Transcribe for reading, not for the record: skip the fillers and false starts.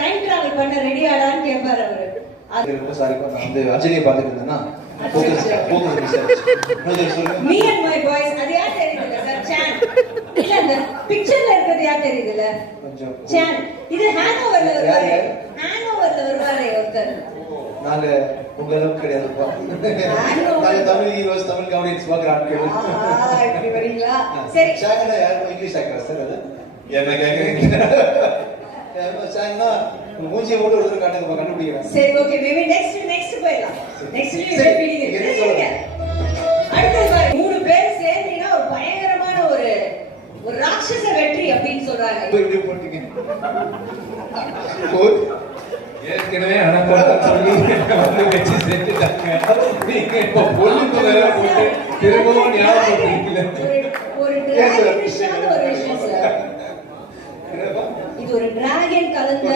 Time travel பண்ண ready ஆடான்னு கேட்பாரு அவரு. அது ரொம்ப சாரி நான் வந்து அஜினியை பார்த்துட்டு இருந்தேன்னா மீ அண்ட் மை பாய்ஸ் அது யார் தெரியுதுல்ல சார்? சான். இல்ல அந்த பிக்சர்ல இருக்கிறது யார் தெரியுதுல்ல? கொஞ்சம் சான். இது ஹேனோவர்ல வருவாரு. ஹேனோவர்ல வருவாரு ஒருத்தர். நாங்க உங்க அளவுக்கு கிடையாதுப்பா. நாங்க தமிழ் ஹீரோஸ் தமிழ் காமெடியன்ஸ் பார்க்குற ஆட்கள். இப்படி வரீங்களா? சரி. சாங்கனா யாரும் இங்கிலீஷ் ஆக்டர் சார் அது என்ன கேட்குறீங்க? சாங்கனா மூஞ்சியை போட்டு ஒருத்தர் காட்டுங்க கண்டுபிடிக்கிறேன். சரி ஓகே மேபி நெக்ஸ்ட் போயிடலாம். நெக்ஸ்ட் ஃபீலிங் இருக்கு. அடுத்து பாரு 3 பேர் சேர்ந்தீங்கன்னா ஒரு பயங்கரமான ஒரு ராட்சச வெற்றி அப்படின்னு சொல்றாங்க. இப்படி போட்டுங்க. ஏற்கனவே அனகோண்டா சொல்லி வந்து வெச்சு செஞ்சுட்டாங்க. நீங்க இப்போ பொல்லுக்கு வேற போட்டு திரும்பவும் ஞாபகப்படுத்தீங்க. ஒரு டிராகன் விஷயம் ஒரு விஷயம் சார். இது ஒரு டிராகன் கலந்த